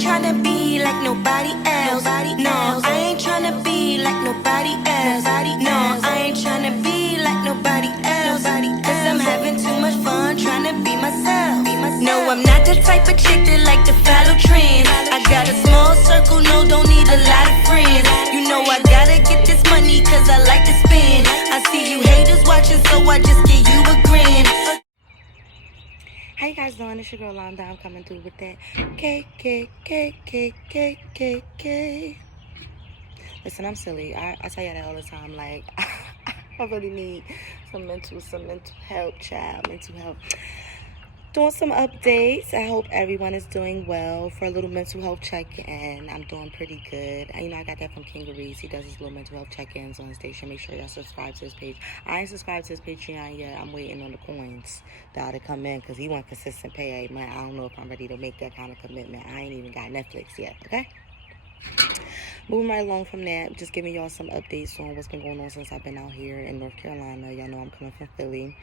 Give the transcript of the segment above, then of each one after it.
trying to be like nobody else. No, I ain't trying to be like nobody else. No, I ain't trying to be like nobody else. Cause I'm having too much fun trying to be myself. No, I'm not the type of chick that like to follow trends. I got a small circle, no, don't need a lot of friends. You know I gotta get this money cause I like to spend. I see you haters watching, so I just give you a grin. How you guys doing? It's your girl Londa. I'm coming through with that K. Listen, I'm silly. I tell you that all the time. Like, I really need some mental help, child. Mental help. Doing some updates. I hope everyone is doing well. For a little mental health check-in, I'm doing pretty good. You know, I got that from King Reese. He does his little mental health check-ins on the station. Make sure y'all subscribe to his page. I ain't subscribed to his Patreon yet. I'm waiting on the coins to come in because he want consistent pay every month. I don't know if I'm ready to make that kind of commitment. I ain't even got Netflix yet, okay? Moving right along from that, just giving y'all some updates on what's been going on since I've been out here in North Carolina. Y'all know I'm coming from Philly.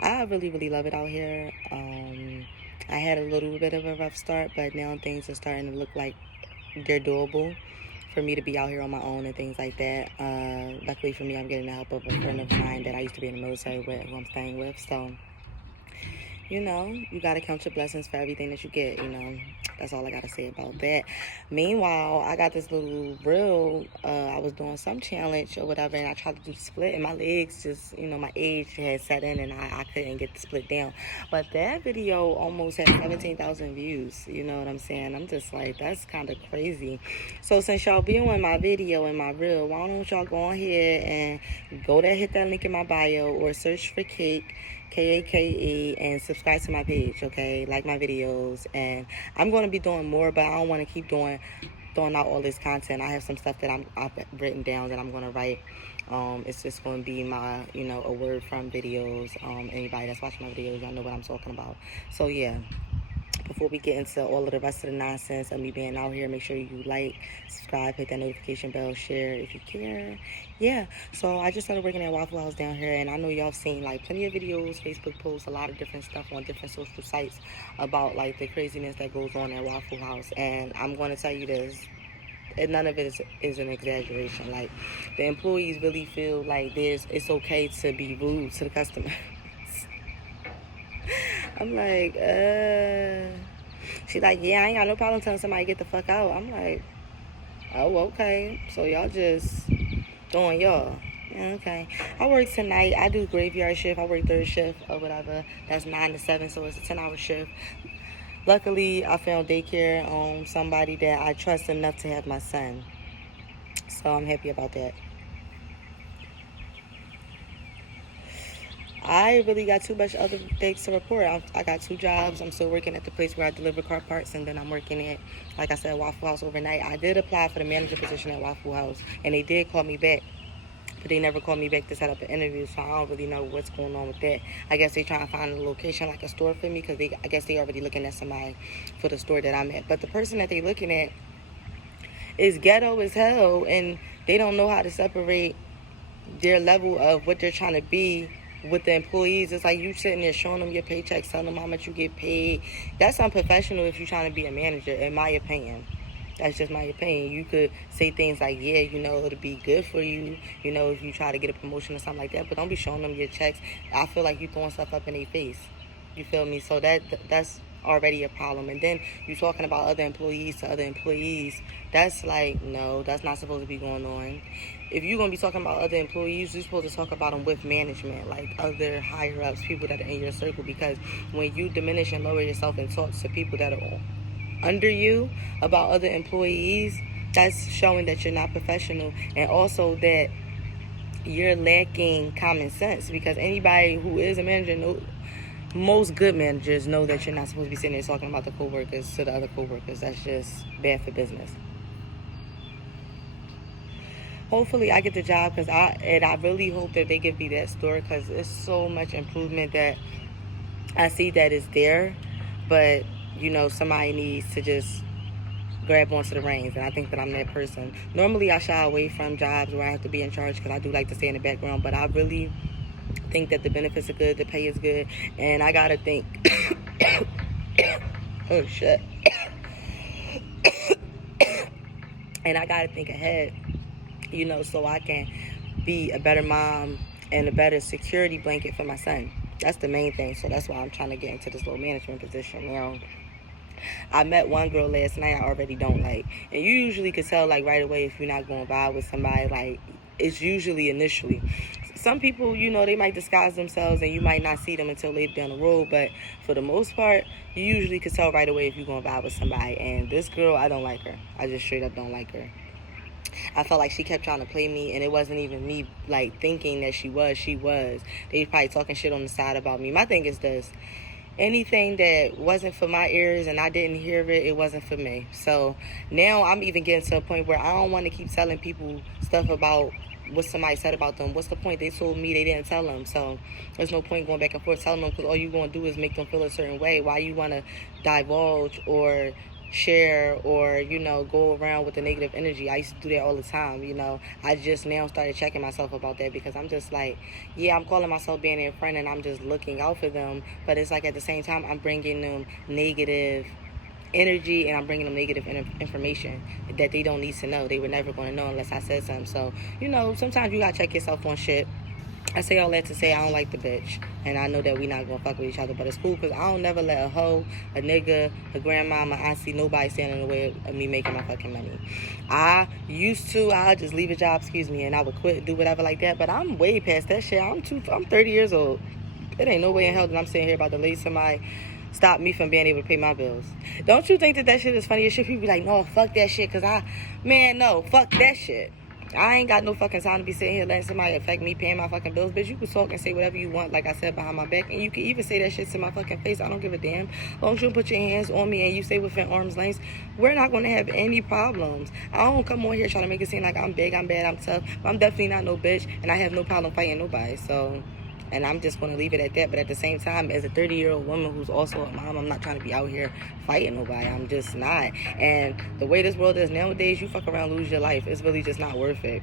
I really love it out here. I had a little bit of a rough start, but now things are starting to look like they're doable for me to be out here on my own and things like that. Luckily for me, I'm getting the help of a friend of mine that I used to be in the military with, who I'm staying with. So, you know, you got to count your blessings for everything that you get, you know. That's all I got to say about that. Meanwhile, I got this little reel. I was doing some challenge or whatever, and I tried to do the split, and my legs just, you know, my age had set in, and I couldn't get the split down. But that video almost had 17,000 views, you know what I'm saying? I'm just like, that's kind of crazy. So since y'all viewing my video and my reel, why don't y'all go ahead and go there, hit that link in my bio, or search for Cake, Kake, and subscribe to my page, okay? Like my videos, and I'm going to be doing more, but I don't want to keep throwing out all this content. I have some stuff that I've written down that I'm going to write. It's just going to be my, you know, a word from videos. Anybody that's watching my videos, y'all know what I'm talking about. So yeah, before we get into all of the rest of the nonsense of me being out here, make sure you like, subscribe, hit that notification bell, share if you care. Yeah, so I just started working at Waffle House down here, and I know y'all have seen like plenty of videos, Facebook posts, a lot of different stuff on different social sites about like the craziness that goes on at Waffle House. And I'm going to tell you this, and none of it is an exaggeration. Like, the employees really feel like it's okay to be rude to the customer. I'm like, She's like, yeah, I ain't got no problem telling somebody to get the fuck out. I'm like, oh, okay. So y'all just doing y'all. Yeah, okay. I work tonight. I do graveyard shift. I work third shift or whatever. That's 9 to 7, so it's a 10-hour shift. Luckily, I found daycare on somebody that I trust enough to have my son. So I'm happy about that. I really got too much other things to report. I got 2 jobs. I'm still working at the place where I deliver car parts, and then I'm working at, like I said, Waffle House overnight. I did apply for the manager position at Waffle House, and they did call me back, but they never called me back to set up an interview, so I don't really know what's going on with that. I guess they trying to find a location, like a store for me, because I guess they already looking at somebody for the store that I'm at. But the person that they looking at is ghetto as hell, and they don't know how to separate their level of what they're trying to be with the employees. It's like you sitting there showing them your paychecks, telling them how much you get paid. That's unprofessional if you're trying to be a manager, in my opinion. That's just my opinion. You could say things like, yeah, you know, it'll be good for you, you know, if you try to get a promotion or something like that, but don't be showing them your checks. I feel like you throwing stuff up in their face. You feel me? So that's already a problem. And then you talking about other employees to other employees. That's like, no, that's not supposed to be going on. If you're going to be talking about other employees, you're supposed to talk about them with management, like other higher-ups, people that are in your circle, because when you diminish and lower yourself and talk to people that are under you about other employees, that's showing that you're not professional, and also that you're lacking common sense, because anybody who is a manager knows, most good managers know that you're not supposed to be sitting there talking about the coworkers to the other coworkers. That's just bad for business. Hopefully I get the job, because I really hope that they give me that store, because it's so much improvement that I see that is there, but you know, somebody needs to just grab onto the reins, and I think that I'm that person. Normally I shy away from jobs where I have to be in charge, because I do like to stay in the background, but I really think that the benefits are good, the pay is good, and I gotta think oh shit And I got to think ahead, you know, so I can be a better mom and a better security blanket for my son. That's the main thing. So that's why I'm trying to get into this little management position now. I met one girl last night I already don't like. And you usually could tell, like, right away if you're not going to vibe with somebody. Like, it's usually initially. Some people, you know, they might disguise themselves and you might not see them until later down the road. But for the most part, you usually could tell right away if you're going to vibe with somebody. And this girl, I don't like her. I just straight up don't like her. I felt like she kept trying to play me, and it wasn't even me, like, thinking that she was. They was probably talking shit on the side about me. My thing is this: anything that wasn't for my ears and I didn't hear it, it wasn't for me. So now I'm even getting to a point where I don't want to keep telling people stuff about what somebody said about them. What's the point? They told me, they didn't tell them. So there's no point going back and forth telling them, because all you're going to do is make them feel a certain way. Why you want to divulge or share or, you know, go around with the negative energy? I used to do that all the time, you know. I just now started checking myself about that, because I'm just like, yeah, I'm calling myself being their friend and I'm just looking out for them, but it's like at the same time I'm bringing them negative energy and I'm bringing them negative information that they don't need to know. They were never going to know unless I said something. So, you know, sometimes you gotta check yourself on shit. I say all that to say I don't like the bitch, and I know that we not gonna fuck with each other, but it's cool because I don't never let a hoe, a nigga, a grandma, my auntie, nobody stand in the way of me making my fucking money. I used to, I'll just leave a job, and I would quit, do whatever like that, but I'm way past that shit. I'm 30 years old. It ain't no way in hell that I'm sitting here about to let somebody stop me from being able to pay my bills. Don't you think that shit is funny as shit? People be like, no, fuck that shit, no, fuck that shit. I ain't got no fucking time to be sitting here letting somebody affect me paying my fucking bills. Bitch, you can talk and say whatever you want, like I said, behind my back. And you can even say that shit to my fucking face. I don't give a damn. As long as you don't put your hands on me and you stay within arm's length, we're not going to have any problems. I don't come on here trying to make it seem like I'm big, I'm bad, I'm tough. But I'm definitely not no bitch, and I have no problem fighting nobody. So, and I'm just going to leave it at that. But at the same time, as a 30-year-old woman who's also a mom, I'm not trying to be out here fighting nobody. I'm just not. And the way this world is nowadays, you fuck around, lose your life. It's really just not worth it.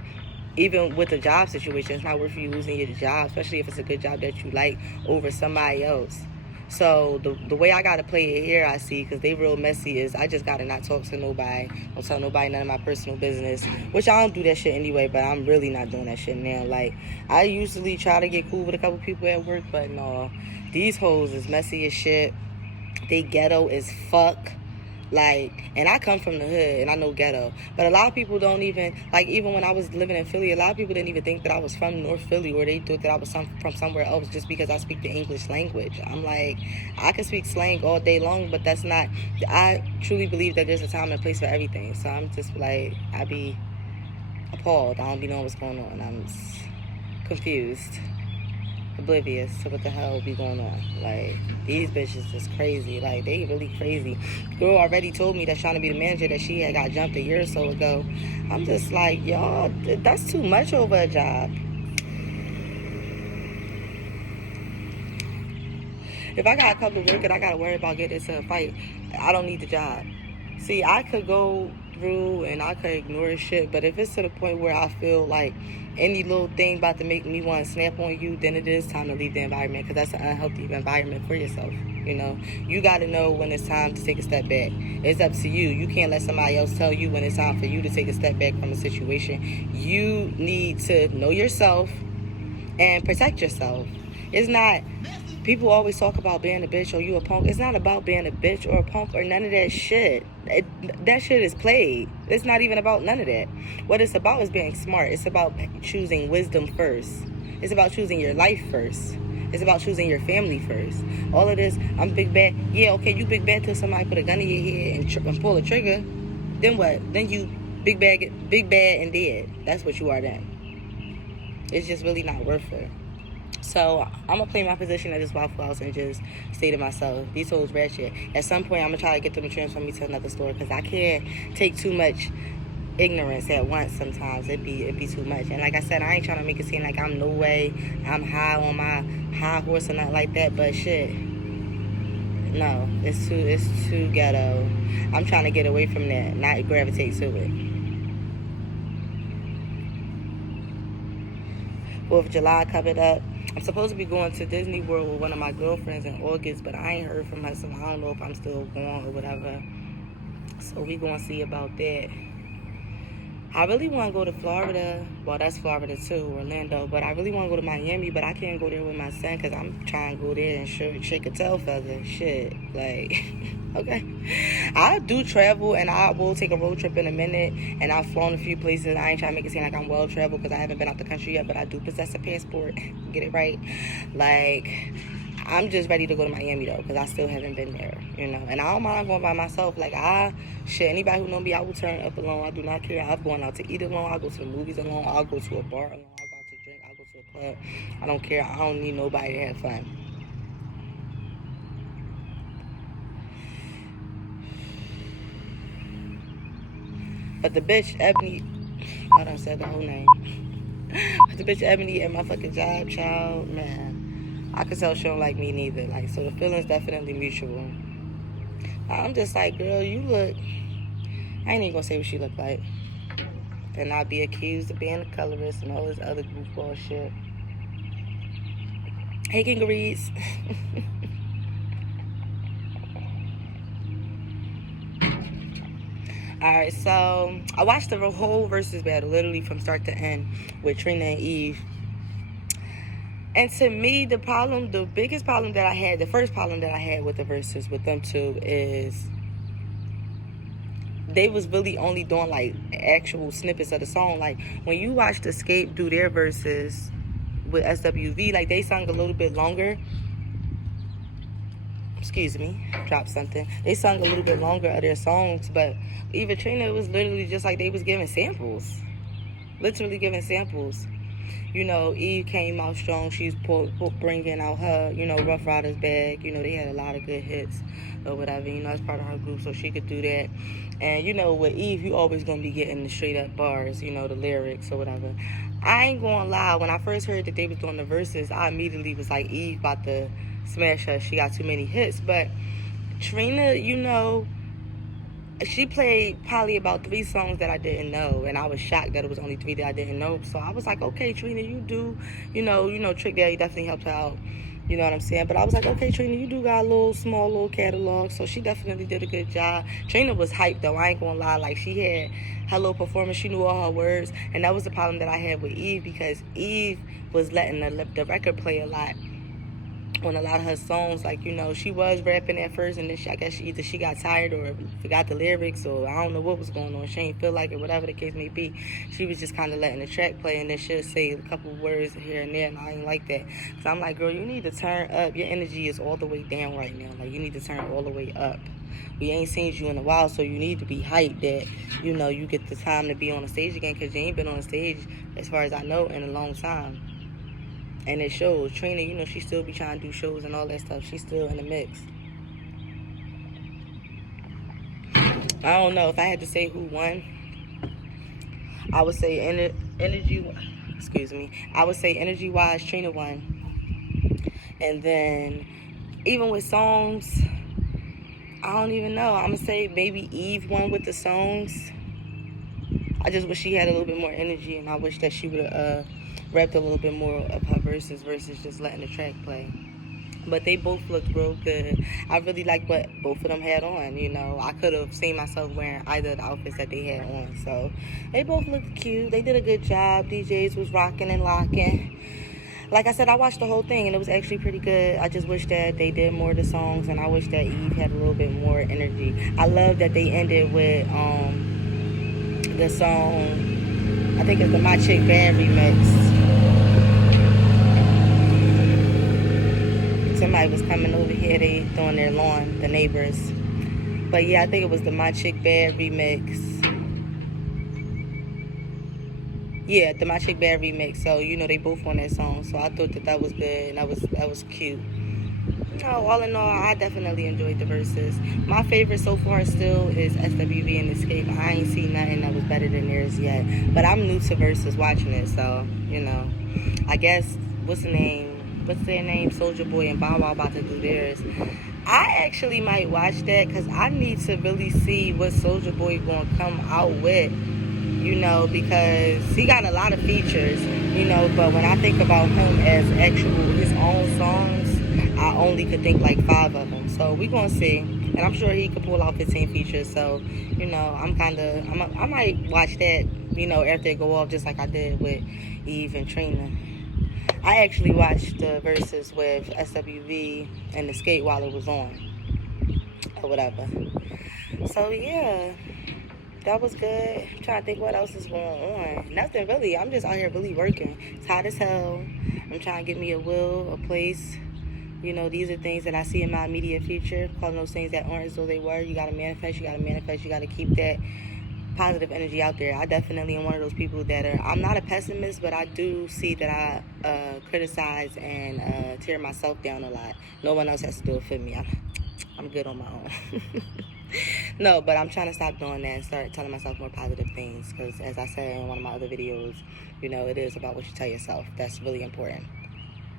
Even with the job situation, it's not worth you losing your job, especially if it's a good job that you like, over somebody else. So the way I got to play it here, I see, because they real messy, is I just got to not talk to nobody. Don't tell nobody none of my personal business, which I don't do that shit anyway, but I'm really not doing that shit now. Like, I usually try to get cool with a couple people at work, but no, these hoes is messy as shit. They ghetto as fuck. Like, and I come from the hood and I know ghetto, but a lot of people don't even, like, even when I was living in Philly, a lot of people didn't even think that I was from North Philly, or they thought that I was from somewhere else just because I speak the English language. I'm like, I can speak slang all day long, but that's not, I truly believe that there's a time and place for everything. So I'm just like, I be appalled. I don't be knowing what's going on. I'm confused, oblivious to what the hell be going on. Like, these bitches is crazy. Like, they really crazy. Girl already told me that trying to be the manager that she had got jumped a year or so ago. I'm just like, y'all, that's too much over a job. If I got a couple of work and I gotta worry about getting into a fight, I don't need the job. See, I could go through and I could ignore shit, but if it's to the point where I feel like any little thing about to make me want to snap on you, then it is time to leave the environment, because that's an unhealthy environment for yourself. You know, you got to know when it's time to take a step back. It's up to you. You can't let somebody else tell you when it's time for you to take a step back from a situation. You need to know yourself and protect yourself. It's not, people always talk about being a bitch or you a punk. It's not about being a bitch or a punk or none of that shit. That shit is played. It's not even about none of that. What it's about is being smart. It's about choosing wisdom first. It's about choosing your life first. It's about choosing your family first. All of this, I'm big bad. Yeah, okay, you big bad till somebody put a gun in your head and pull a trigger. Then what? Then you big bad and dead. That's what you are then. It's just really not worth it. So I'm going to play my position at this Waffle House and just say to myself, these hoes ratchet. At some point, I'm going to try to get them to transfer me to another store, because I can't take too much ignorance at once sometimes. It'd be too much. And like I said, I ain't trying to make it seem like I'm high on my high horse or nothing like that, but shit. No, it's too ghetto. I'm trying to get away from that, not gravitate to it. 4th of July coming up. I'm supposed to be going to Disney World with one of my girlfriends in August, but I ain't heard from her, so I don't know if I'm still going or whatever. So we gonna see about that. I really want to go to Florida. Well, that's Florida too, Orlando. But I really want to go to Miami, but I can't go there with my son because I'm trying to go there and shake a tail feather. Shit. Like, okay. I do travel and I will take a road trip in a minute. And I've flown a few places. I ain't trying to make it seem like I'm well traveled because I haven't been out the country yet, but I do possess a passport. Get it right. Like, I'm just ready to go to Miami though, because I still haven't been there, you know. And I don't mind going by myself. Like, anybody who know me, I will turn up alone. I do not care. I've gone out to eat alone. I'll go to the movies alone. I'll go to a bar alone. I'll go out to drink. I'll go to a club. I don't care. I don't need nobody to have fun. But the bitch Ebony, I done said the whole name. But the bitch Ebony at my fucking job, child, man. I could tell she don't like me neither. Like, so the feeling's definitely mutual. I'm just like, girl, you look... I ain't even gonna say what she look like. And not be accused of being a colorist and all this other goofball shit. Hey, Kingarees. Alright, so I watched the whole Verzuz battle, literally from start to end, with Trina and Eve. And to me, the biggest problem that I had, the first problem that I had with the Verzuz with them two is they was really only doing like actual snippets of the song. Like when you watched Escape do their Verzuz with SWV, like they sung a little bit longer. Excuse me, dropped something. They sung a little bit longer of their songs, but even Trina, it was literally just like they was giving samples. Literally giving samples. You know, Eve came out strong. She's bringing out her, you know, Rough Riders bag. You know, they had a lot of good hits or whatever. You know, as part of her group, so she could do that. And, you know, with Eve, you always going to be getting the straight-up bars, you know, the lyrics or whatever. I ain't going to lie. When I first heard that they was doing the Verzuz, I immediately was like, Eve about to smash her. She got too many hits. But Trina, you know... she played probably about 3 songs that I didn't know, and I was shocked that it was only 3 that I didn't know. So I was like, okay, Trina, you do, you know, Trick Daddy definitely helped her out. You know what I'm saying? But I was like, okay, Trina, you do got a little catalog, so she definitely did a good job. Trina was hyped, though. I ain't gonna lie. Like, she had her little performance. She knew all her words, and that was the problem that I had with Eve, because Eve was letting the record play a lot on a lot of her songs. Like, you know, she was rapping at first, and then I guess either she got tired or forgot the lyrics, or I don't know what was going on. She ain't feel like it, whatever the case may be. She was just kind of letting the track play, and then she'll say a couple words here and there, and I ain't like that. So I'm like, girl, you need to turn up. Your energy is all the way down right now. Like, you need to turn all the way up. We ain't seen you in a while, so you need to be hyped that, you know, you get the time to be on the stage again, because you ain't been on the stage, as far as I know, in a long time. And it shows. Trina, you know, she still be trying to do shows and all that stuff. She's still in the mix. I don't know. If I had to say who won, I would say I would say energy-wise, Trina won. And then, even with songs, I don't even know. I'm going to say maybe Eve won with the songs. I just wish she had a little bit more energy, and I wish that she would have rapped a little bit more of her verses versus just letting the track play. But they both looked real good. I really like what both of them had on, you know. I could have seen myself wearing either of the outfits that they had on. So they both looked cute. They did a good job. DJs was rocking and locking. Like I said, I watched the whole thing, and it was actually pretty good. I just wish that they did more of the songs, and I wish that Eve had a little bit more energy. I love that they ended with the song, I think it's the My Chick Band remix. Somebody was coming over here, they doing their lawn, the neighbors. But yeah, I think it was the My Chick Bad remix. Yeah, the My Chick Bad remix. So, you know, they both on that song. So I thought that was good, and that was cute. No, all in all, I definitely enjoyed the Verzuz. My favorite so far still is SWV and Escape. I ain't seen nothing that was better than theirs yet. But I'm new to Verzuz watching it, so, you know. I guess, what's their name? Soulja Boy and Bow Wow about to do theirs. I actually might watch that, because I need to really see what Soulja Boy going to come out with, you know, because he got a lot of features, you know, but when I think about him as his own songs, I only could think like 5 of them. So we going to see. And I'm sure he could pull out 15 features. So, you know, I might watch that, you know, after it go off, just like I did with Eve and Trina. I actually watched the Verzuz with SWV and the skate while it was on, or whatever. So, yeah, that was good. I'm trying to think what else is going on. Nothing really. I'm just out here really working. It's hot as hell. I'm trying to get me a will, a place. You know, these are things that I see in my immediate future. Calling those things that aren't as though they were. You gotta manifest, you gotta manifest, you gotta keep that positive energy out there. I definitely am one of those people that I'm not a pessimist, but I do see that I criticize and tear myself down a lot. No one else has to do it for me. I'm good on my own. No, but I'm trying to stop doing that and start telling myself more positive things. Because as I said in one of my other videos, you know, it is about what you tell yourself. That's really important.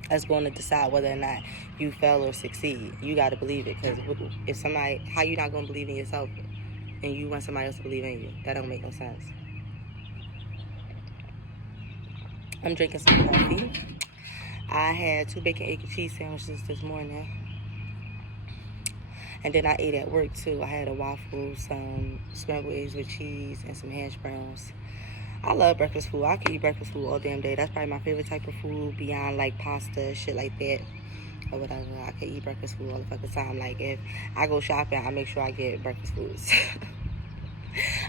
That's going to decide whether or not you fail or succeed. You got to believe it, because if somebody, how you not going to believe in yourself and you want somebody else to believe in you? That don't make no sense. I'm drinking some coffee. I had 2 bacon, egg, and cheese sandwiches this morning. And then I ate at work too. I had a waffle, some scrambled eggs with cheese, and some hash browns. I love breakfast food. I could eat breakfast food all damn day. That's probably my favorite type of food beyond like pasta, shit like that, or whatever. I could eat breakfast food all the fucking time. Like if I go shopping, I make sure I get breakfast foods.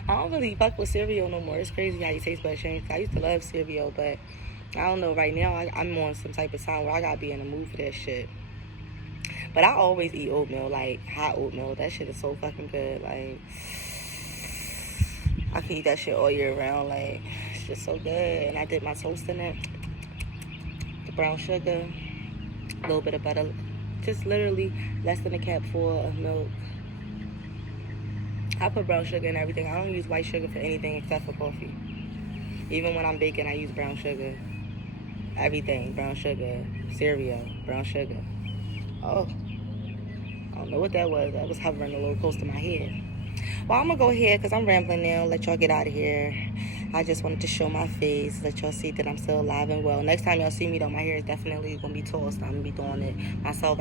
I don't really fuck with cereal no more. It's crazy how you taste buds change. I used to love cereal, but I don't know. Right now, I'm on some type of time where I gotta be in the mood for that shit. But I always eat oatmeal, like hot oatmeal. That shit is so fucking good. Like, I can eat that shit all year round. Like, it's just so good. And I did my toast in it. The brown sugar, a little bit of butter. Just literally less than a cup full of milk. I put brown sugar in everything. I don't use white sugar for anything except for coffee. Even when I'm baking, I use brown sugar. Everything, brown sugar. Cereal, brown sugar. Oh, I don't know what that was. That was hovering a little close to my head. Well, I'm going to go ahead because I'm rambling now. Let y'all get out of here. I just wanted to show my face. Let y'all see that I'm still alive and well. Next time y'all see me, though, my hair is definitely going to be tossed. I'm going to be doing it myself.